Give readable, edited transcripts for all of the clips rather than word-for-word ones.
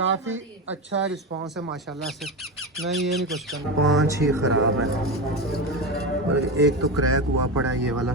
काफ़ी अच्छा रिस्पांस है माशाल्लाह से। नहीं ये नहीं कुछ करना। 5 ही ख़राब है और एक तो क्रैक हुआ पड़ा है, ये वाला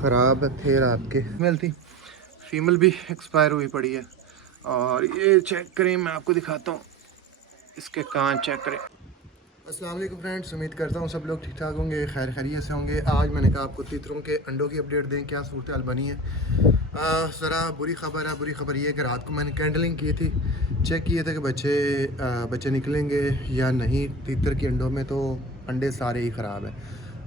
ख़राब थे रात के। फीमेल थी, फीमेल भी एक्सपायर हुई पड़ी है। और ये चेक करें, मैं आपको दिखाता हूँ, इसके कान चेक करें। अस्सलाम वालेकुम फ्रेंड्स, उम्मीद करता हूँ सब लोग ठीक ठाक होंगे, खैर खैरियत से होंगे। आज मैंने कहा आपको तीतरों के अंडों की अपडेट दें, क्या सूरत हाल बनी है। ज़रा बुरी खबर है। बुरी खबर ये है कि रात को मैंने कैंडलिंग की थी, चेक किए थे कि बच्चे निकलेंगे या नहीं तीतर के अंडों में, तो अंडे सारे ही ख़राब हैं।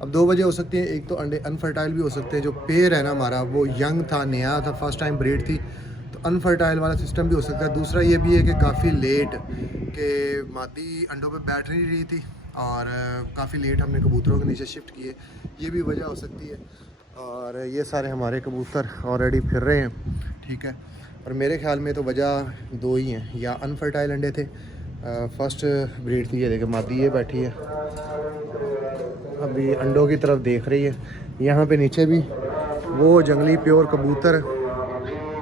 अब दो वजह हो सकती है, एक तो अंडे अनफर्टाइल भी हो सकते हैं। जो पेयर है ना हमारा, वो यंग था, नया था, फर्स्ट टाइम ब्रीड थी, तो अनफर्टाइल वाला सिस्टम भी हो सकता है। दूसरा ये भी है कि काफ़ी लेट के मादी अंडों पे बैठ नहीं रही थी और काफ़ी लेट हमने कबूतरों के नीचे शिफ्ट किए, ये भी वजह हो सकती है। और ये सारे हमारे कबूतर ऑलरेडी फिर रहे हैं, ठीक है। और मेरे ख्याल में तो वजह दो ही हैं, या अनफर्टाइल अंडे थे, फर्स्ट ब्रीड थी, ये देखे मादी ये बैठी है अभी अंडों की तरफ देख रही है। यहाँ पे नीचे भी वो जंगली प्योर कबूतर,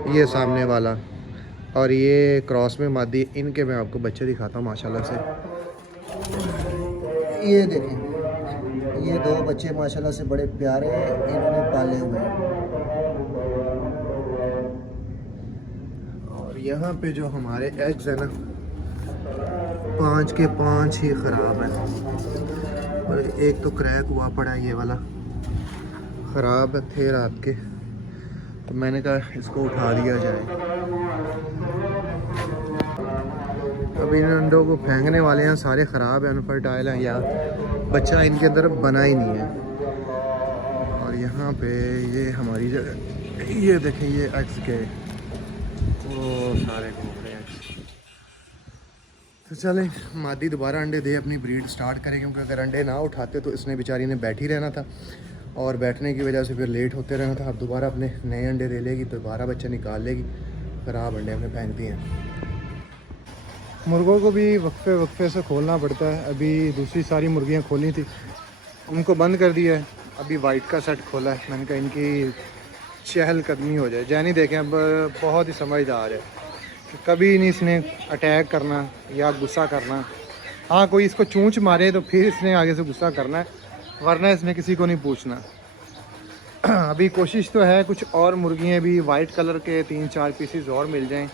ये सामने वाला, और ये क्रॉस में मादी, इनके मैं आपको बच्चे दिखाता हूँ माशाल्लाह से। ये देखें, ये दो बच्चे माशाल्लाह से बड़े प्यारे इन्होंने पाले हुए हैं। और यहाँ पे जो हमारे एग्स है ना, 5 के 5 ही ख़राब हैं और एक तो क्रैक हुआ पड़ा है, ये वाला ख़राब थे रात के, तो मैंने कहा इसको उठा दिया जाए। अभी इन अंडों को फेंकने वाले हैं, सारे ख़राब हैं, अनफर्टाइल हैं, या बच्चा इनके अंदर बना ही नहीं है। और यहाँ पे ये हमारी जगह, ये देखें, ये एग्स के वो सारे घूम रहे हैं। तो चलें, मादी दोबारा अंडे दे, अपनी ब्रीड स्टार्ट करें, क्योंकि अगर अंडे ना उठाते तो इसने बेचारी ने बैठ ही रहना था और बैठने की वजह से फिर लेट होते रहना था। अब दोबारा अपने नए अंडे दे लेगी, दोबारा बच्चे निकाल लेगी। ख़राब अंडे हमने फेंक दिए हैं। मुर्गों को भी वक्फे वक्फे से खोलना पड़ता है। अभी दूसरी सारी मुर्गियां खोली थी, उनको बंद कर दिया है। अभी वाइट का सेट खोला है, मैंने कहा इनकी चहलकदमी हो जाए। जैनी देखें, अब बहुत ही समझदार है कि कभी नहीं इसने अटैक करना या गुस्सा करना। हाँ, कोई इसको चूंच मारे तो फिर इसने आगे से गुस्सा करना है, वरना इसने किसी को नहीं पूछना। अभी कोशिश तो है कुछ और मुर्गियाँ भी वाइट कलर के 3-4 पीसीज और मिल जाएँ,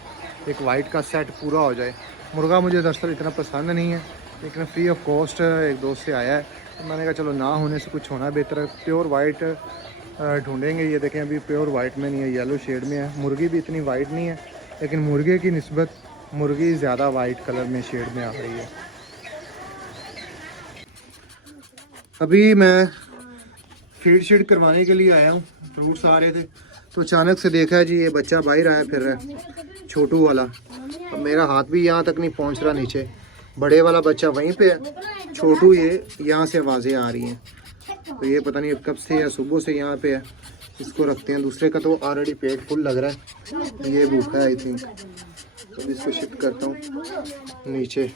एक वाइट का सेट पूरा हो जाए। मुर्गा मुझे दरअसल इतना पसंद नहीं है, लेकिन फ्री ऑफ कॉस्ट एक दोस्त से आया है, तो मैंने कहा चलो ना होने से कुछ होना बेहतर है। प्योर वाइट ढूंढेंगे। ये देखें, अभी प्योर वाइट में नहीं है, येलो शेड में है। मुर्गी भी इतनी वाइट नहीं है, लेकिन मुर्गे की निस्बत मुर्गी ज़्यादा वाइट कलर में शेड में आ रही है। अभी मैं फीड शीड करवाने के लिए आया हूँ, फ्रूट्स आ रहे थे, तो अचानक से देखा है जी ये बच्चा बाहर आया फिर रहा है, छोटू वाला। अब मेरा हाथ भी यहाँ तक नहीं पहुँच रहा नीचे, बड़े वाला बच्चा वहीं पे है, छोटू ये यहाँ से आवाज़ें आ रही हैं। तो ये पता नहीं कब से या सुबह से यहाँ पे है, इसको रखते हैं। दूसरे का तो ऑलरेडी पेट फुल लग रहा है, ये भूखा है आई थिंक, तो इसको शिफ्ट करता हूँ नीचे।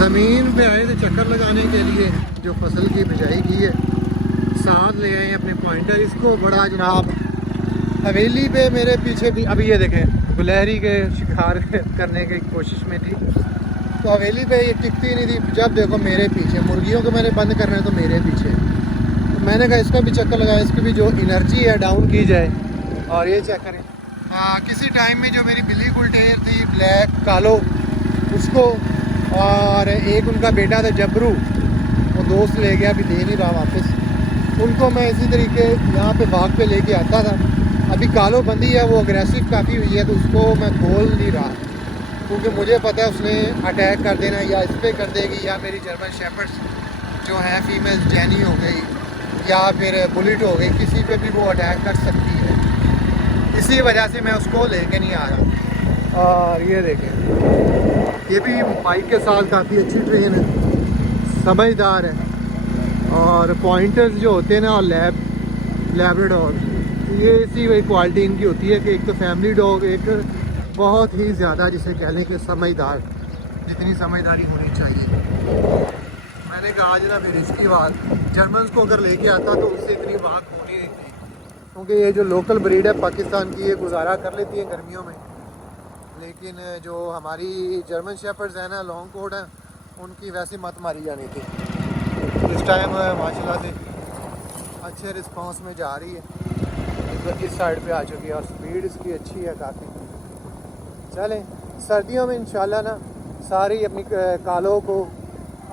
ज़मीन पे आए थे चक्कर लगाने के लिए, जो फसल की बिजाई की है, साथ ले आए अपने पॉइंटर। इसको बड़ा जनाब हवेली पे मेरे पीछे भी, अभी ये देखें, गुलहरी के शिकार करने की कोशिश में थी, तो हवेली पे ये टिकती नहीं थी। जब देखो मेरे पीछे, मुर्गियों को मैंने बंद करना है तो मेरे पीछे, तो मैंने कहा इसका भी चक्कर लगाया, इसकी भी जो एनर्जी है डाउन की जाए। और ये चेक करें, किसी टाइम में जो मेरी बिल्ली गुलटेर थी ब्लैक कालो, उसको, और एक उनका बेटा था जबरू, वो दोस्त ले गया, अभी दे नहीं रहा वापस। उनको मैं इसी तरीके यहाँ पे बाग पे लेके आता था। अभी कालो बंदी है, वो अग्रेसिव काफ़ी हुई है, तो उसको मैं खोल नहीं रहा, क्योंकि मुझे पता है उसने अटैक कर देना, या इस पर कर देगी, या मेरी जर्मन शेपर्ड्स जो है फीमेल जैनी हो गई, या फिर बुलेट हो गई, किसी पे भी वो अटैक कर सकती है। इसी वजह से मैं उसको लेके नहीं आ रहा। और ये देखें, ये भी बाइक के साथ काफ़ी अच्छी ट्रेन है, समझदार है। और पॉइंटर्स जो होते हैं ना, और लैब्राडोर, ये इसी वही क्वालिटी इनकी होती है कि एक तो फैमिली डॉग, एक बहुत ही ज़्यादा जिसे कह लें कि समझदार, जितनी समझदारी होनी चाहिए। मैंने कहा आज ना फिर इसकी बात, जर्मन्स को अगर लेके आता तो उससे इतनी बात होनी नहीं थी। क्योंकि ये जो लोकल ब्रीड है पाकिस्तान की, ये गुजारा कर लेती है गर्मियों में, लेकिन जो हमारी जर्मन शेपर्ड्स हैं ना, लॉन्ग कोट हैं, उनकी वैसे मत मारी जानी थी। इस टाइम माशाल्लाह से अच्छे रिस्पांस में जा रही है, तो इस साइड पे आ चुकी है और स्पीड इसकी अच्छी है काफ़ी। चलें, सर्दियों में इंशाल्लाह ना सारी अपनी कालों को,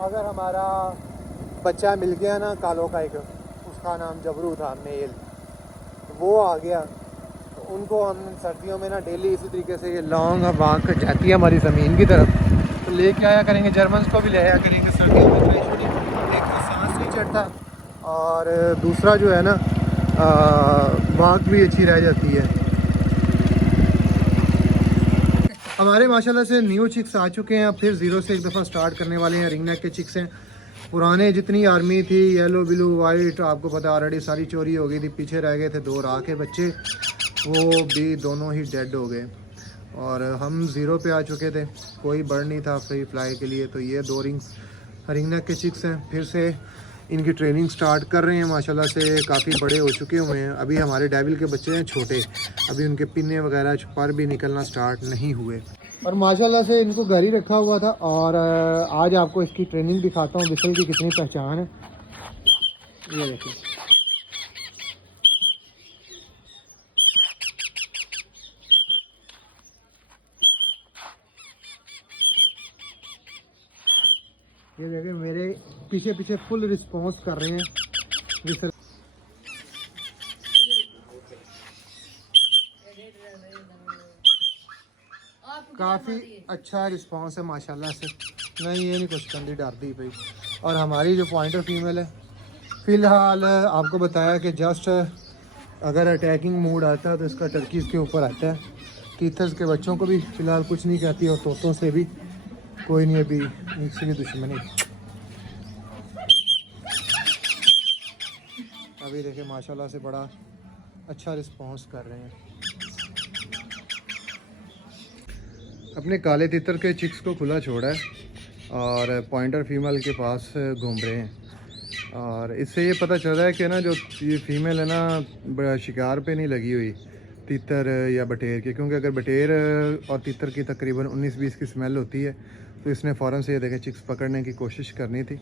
अगर हमारा बच्चा मिल गया ना कालों का, एक उसका नाम जबरू था, मेल, वो आ गया, तो उनको हम सर्दियों में ना डेली इसी तरीके से ये लॉन्ग वॉक जाती है हमारी ज़मीन की तरफ, तो लेके आया करेंगे। जर्मन्स को भी ले आया करेंगे सर्दियों में, एक तो सांस नहीं चढ़ता और दूसरा जो है ना वॉक भी अच्छी रह जाती है। हमारे माशाल्लाह से न्यू चिक्स आ चुके हैं, अब फिर ज़ीरो से एक दफ़ा स्टार्ट करने वाले हैं। रिंग नेक के चिक्स हैं। पुराने जितनी आर्मी थी, येलो ब्लू वाइट, आपको पता ऑलरेडी सारी चोरी हो गई थी, पीछे रह गए थे 2 राह के बच्चे, वो भी दोनों ही डेड हो गए और हम ज़ीरो पे आ चुके थे, कोई बर्ड नहीं था फ्री फ्लाई के लिए। तो ये 2 रिंग नेक के चिक्स हैं, फिर से इनकी ट्रेनिंग स्टार्ट कर रहे हैं। माशाल्लाह से काफ़ी बड़े हो चुके हुए हैं। अभी हमारे डेविल के बच्चे हैं छोटे, अभी उनके पिन्ने वगैरह पर भी निकलना स्टार्ट नहीं हुए और माशाल्लाह से इनको घर ही रखा हुआ था। और आज आपको इसकी ट्रेनिंग दिखाता हूँ, बिसल की कितनी पहचान है। ये देखिए, ये देखिए मेरे पीछे पीछे फुल रिस्पॉन्स कर रहे हैं विसल। काफ़ी अच्छा रिस्पांस है माशाल्लाह से। नहीं, ये नहीं कुछ कंदी डरती भाई। और हमारी जो पॉइंटर फीमेल है, फ़िलहाल आपको बताया कि जस्ट अगर अटैकिंग मूड आता है तो इसका टर्कीज़ के ऊपर आता है। टीथर्स के बच्चों को भी फ़िलहाल कुछ नहीं कहती और तोतों से भी कोई नहीं, अभी इनसे भी दुश्मनी। अभी देखिए माशाल्लाह से बड़ा अच्छा रिस्पांस कर रहे हैं। अपने काले तितर के चिक्स को खुला छोड़ा है और पॉइंटर फीमेल के पास घूम रहे हैं। और इससे ये पता चल रहा है कि ना जो ये फीमेल है ना शिकार पे नहीं लगी हुई तीतर या बटेर के, क्योंकि अगर बटेर और तीतर की तकरीबन 19-20 की स्मेल होती है तो इसने फ़ौरन से ये देखे चिक्स पकड़ने की कोशिश करनी थी।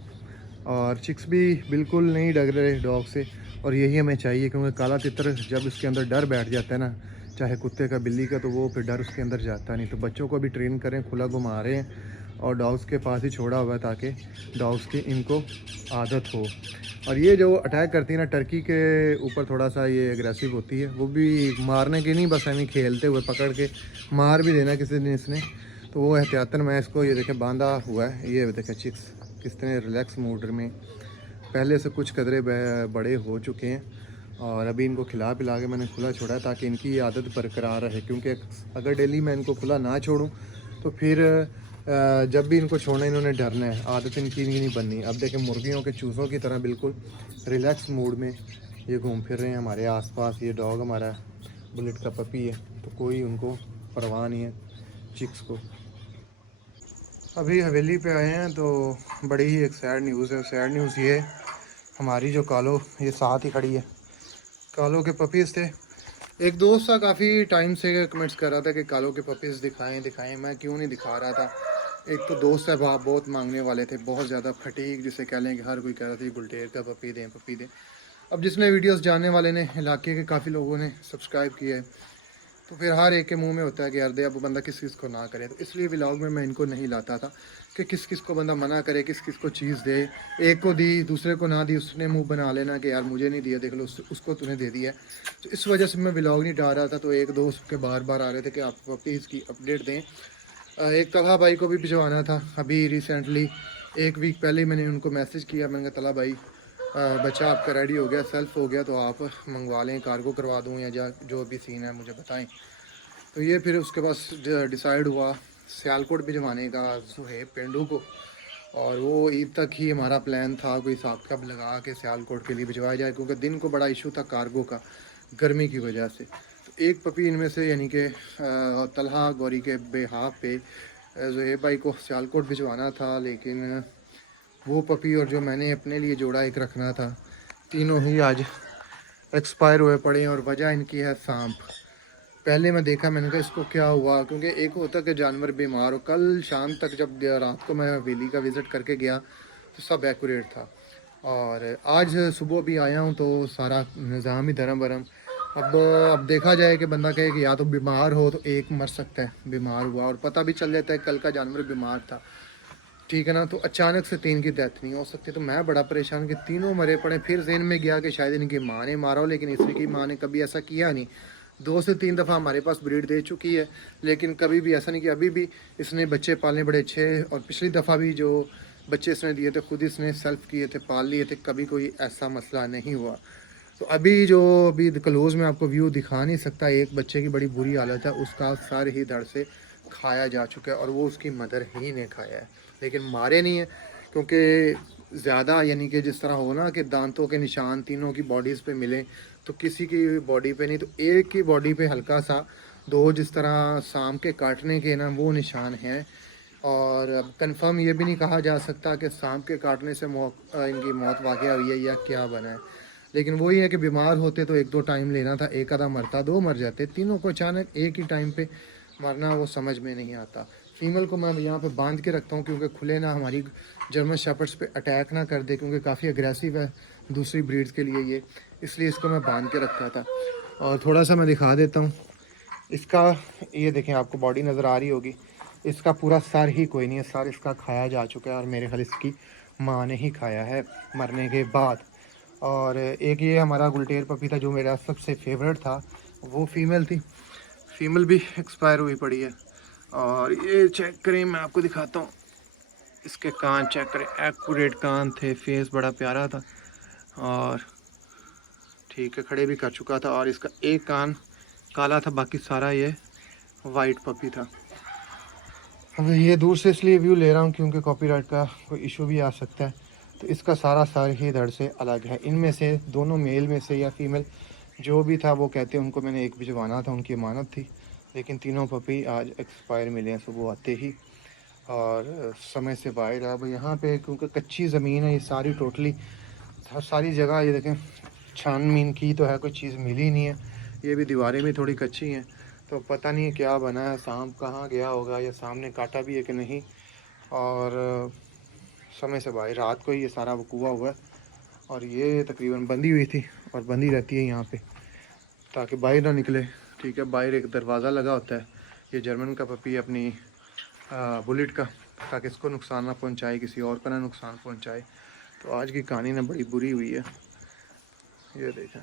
और चिक्स भी बिल्कुल नहीं डर रहे डॉग से, और यही हमें चाहिए, क्योंकि काला तितर जब इसके अंदर डर बैठ जाता है ना, चाहे कुत्ते का बिल्ली का, तो वो फिर डर उसके अंदर जाता नहीं। तो बच्चों को भी ट्रेन करें, खुला घुमा रहे हैं और डॉग्स के पास ही छोड़ा हुआ है ताकि डॉग्स की इनको आदत हो। और ये जो अटैक करती है ना टर्की के ऊपर, थोड़ा सा ये एग्रेसिव होती है, वो भी मारने की नहीं, बस हमें खेलते हुए पकड़ के मार भी देना किसी दिन इसने, तो वो एहतियातन मैं इसको ये देखे बांधा हुआ है। ये देखे चिक्स किस तरह रिलैक्स मूड में, पहले से कुछ कदरे बड़े हो चुके हैं और अभी इनको खिला पिला के मैंने खुला छोड़ा है ताकि इनकी ये आदत बरकरार रहे। क्योंकि अगर डेली मैं इनको खुला ना छोड़ूं तो फिर जब भी इनको छोड़ना इन्होंने डरना है, आदत इनकी नहीं बननी। अब देखें मुर्गियों के चूज़ों की तरह बिल्कुल रिलैक्स मूड में ये घूम फिर रहे हैं हमारे आसपास। ये डॉग हमारा बुलेट का पपी है, तो कोई उनको परवाह नहीं है चिक्स को। अभी हवेली पे आए हैं तो बड़ी ही एक सैड न्यूज़ है। सैड न्यूज़ ये है, हमारी जो कालो ये साथ ही खड़ी है, कालो के पपीज़ थे। एक दोस्त था काफ़ी टाइम से कमेंट्स कर रहा था कि कालो के पपीज़ दिखाएं दिखाएं, मैं क्यों नहीं दिखा रहा था। एक तो दोस्त है वहाँ बहुत मांगने वाले थे, बहुत ज़्यादा फटीक जिसे कह लें कि हर कोई कह रहा था गुलटेर का पपी दें पपी दें। अब जिसने वीडियोस जानने वाले ने, इलाके के काफ़ी लोगों ने सब्सक्राइब किया है, तो फिर हर एक के मुंह में होता है कि यार दे, अब बंदा किस किस को ना करे। तो इसलिए व्लॉग में मैं इनको नहीं लाता था कि किस किस को बंदा मना करे, किस किस को चीज़ दे। एक को दी दूसरे को ना दी, उसने मुंह बना लेना कि यार मुझे नहीं दिया, देख लो उसको तूने दे दिया। तो इस वजह से मैं व्लॉग नहीं डाल रहा था। तो एक दोस्त के बार बार आ रहे थे कि आप प्लीज़ की अपडेट दें। एक तलहा भाई को भी भिजवाना था, अभी रिसेंटली 1 वीक पहले ही मैंने उनको मैसेज किया, मैंने कहा तला भाई बच्चा आपका रेडी हो गया, सेल्फ हो गया, तो आप मंगवा लें, कार्गो करवा दूँ या जो भी सीन है मुझे बताएं। तो ये फिर उसके पास डिसाइड हुआ सियालकोट भिजवाने का सुहेब पेंडू को, और वो ईद तक ही हमारा प्लान था कोई हिसाब कब लगा के सियालकोट के लिए भिजवाया जाए, क्योंकि दिन को बड़ा इशू था कार्गो का गर्मी की वजह से। तो एक पपी इनमें से यानी कि तलहा गौरी के बेहाफ पे ज़ुहेब भाई को सियालकोट भिजवाना था, लेकिन वो पपी और जो मैंने अपने लिए जोड़ा एक रखना था, तीनों ही आज एक्सपायर हुए पड़े हैं और वजह इनकी है सांप। पहले मैं देखा, मैंने कहा इसको क्या हुआ, क्योंकि एक होता है कि जानवर बीमार हो। कल शाम तक जब रात को मैं हवेली का विज़िट करके गया तो सब एक्यूरेट था, और आज सुबह भी आया हूँ तो सारा निज़ाम ही धर्म भरम। अब देखा जाए कि बंदा कहे कि या तो बीमार हो तो एक मर सकता है, बीमार हुआ और पता भी चल जाता है कल का जानवर बीमार था, ठीक है ना, तो अचानक से तीन की डेथ नहीं हो सकती। तो मैं बड़ा परेशान कि तीनों मरे पड़े। फिर जेन में गया कि शायद इनकी माँ ने मारा हो, लेकिन इसकी माँ ने कभी ऐसा किया नहीं। 2 से 3 दफ़ा हमारे पास ब्रीड दे चुकी है, लेकिन कभी भी ऐसा नहीं कि अभी भी इसने बच्चे पालने बड़े अच्छे। और पिछली दफ़ा भी जो बच्चे इसने दिए थे खुद इसने सेल्फ किए थे, पाल लिए थे, कभी कोई ऐसा मसला नहीं हुआ। तो अभी क्लोज़ में आपको व्यू दिखा नहीं सकता। एक बच्चे की बड़ी बुरी हालत है, उसका सर ही धड़ से खाया जा चुका है और वो उसकी मदर ही ने खाया है, लेकिन मारे नहीं है। क्योंकि ज़्यादा यानी कि जिस तरह हो ना कि दांतों के निशान तीनों की बॉडीज़ पे मिले, तो किसी की बॉडी पे नहीं, तो एक की बॉडी पे हल्का सा, दो जिस तरह सांप के काटने के ना वो निशान हैं। और अब कंफर्म ये भी नहीं कहा जा सकता कि सांप के काटने से इनकी मौत वाक़या हुई है या क्या बना है। लेकिन वही है कि बीमार होते तो 1-2 टाइम लेना था, एक आधा मरता, 2 मर जाते। तीनों को अचानक एक ही टाइम पे मरना वो समझ में नहीं आता। फीमेल को मैं यहाँ पे बांध के रखता हूँ क्योंकि खुले ना हमारी जर्मन शेपर्ड्स पे अटैक ना कर दे, क्योंकि काफ़ी अग्रेसिव है दूसरी ब्रीड्स के लिए ये, इसलिए इसको मैं बांध के रखा था। और थोड़ा सा मैं दिखा देता हूँ इसका। ये देखें, आपको बॉडी नज़र आ रही होगी, इसका पूरा सर ही कोई नहीं है, सर इसका खाया जा चुका है और मेरे ख्याल इसकी माँ ने ही खाया है मरने के बाद। और एक ये हमारा गुलटेर पपी था जो मेरा सबसे फेवरेट था, वो फीमेल थी, फीमेल भी एक्सपायर हुई पड़ी है। और ये चेक करें, मैं आपको दिखाता हूँ, इसके कान चेक करें, एक्यूरेट कान थे, फेस बड़ा प्यारा था और ठीक है खड़े भी कर चुका था। और इसका एक कान काला था, बाकी सारा ये वाइट पपी था। अब ये दूर से इसलिए व्यू ले रहा हूँ क्योंकि कॉपीराइट का कोई इशू भी आ सकता है। तो इसका सारा सर ही धड़ से अलग है। इनमें से दोनों मेल में से या फीमेल जो भी था, वो कहते हैं उनको मैंने एक भिजवाना था, उनकी अमानत थी, लेकिन तीनों पपी आज एक्सपायर मिले हैं सुबह आते ही और समय से बाहर। अब यहाँ पे क्योंकि कच्ची ज़मीन है ये सारी, टोटली सारी जगह ये देखें छानबीन की तो है, कोई चीज़ मिली नहीं है। ये भी दीवारें भी थोड़ी कच्ची हैं, तो पता नहीं क्या बना है, सांप कहाँ गया होगा या सामने काटा भी है कि नहीं। और समय से बाहर रात को ही ये सारा वकूआ हुआ है और ये तकरीबन बंदी हुई थी और बंदी रहती है यहाँ पे ताकि बाहर ना निकले। ठीक है, बाहर एक दरवाज़ा लगा होता है, ये जर्मन का पपी अपनी बुलेट का, ताकि इसको नुकसान ना पहुँचाए, किसी और को ना नुकसान पहुँचाए। तो आज की कहानी ना बड़ी बुरी हुई है, ये देखें।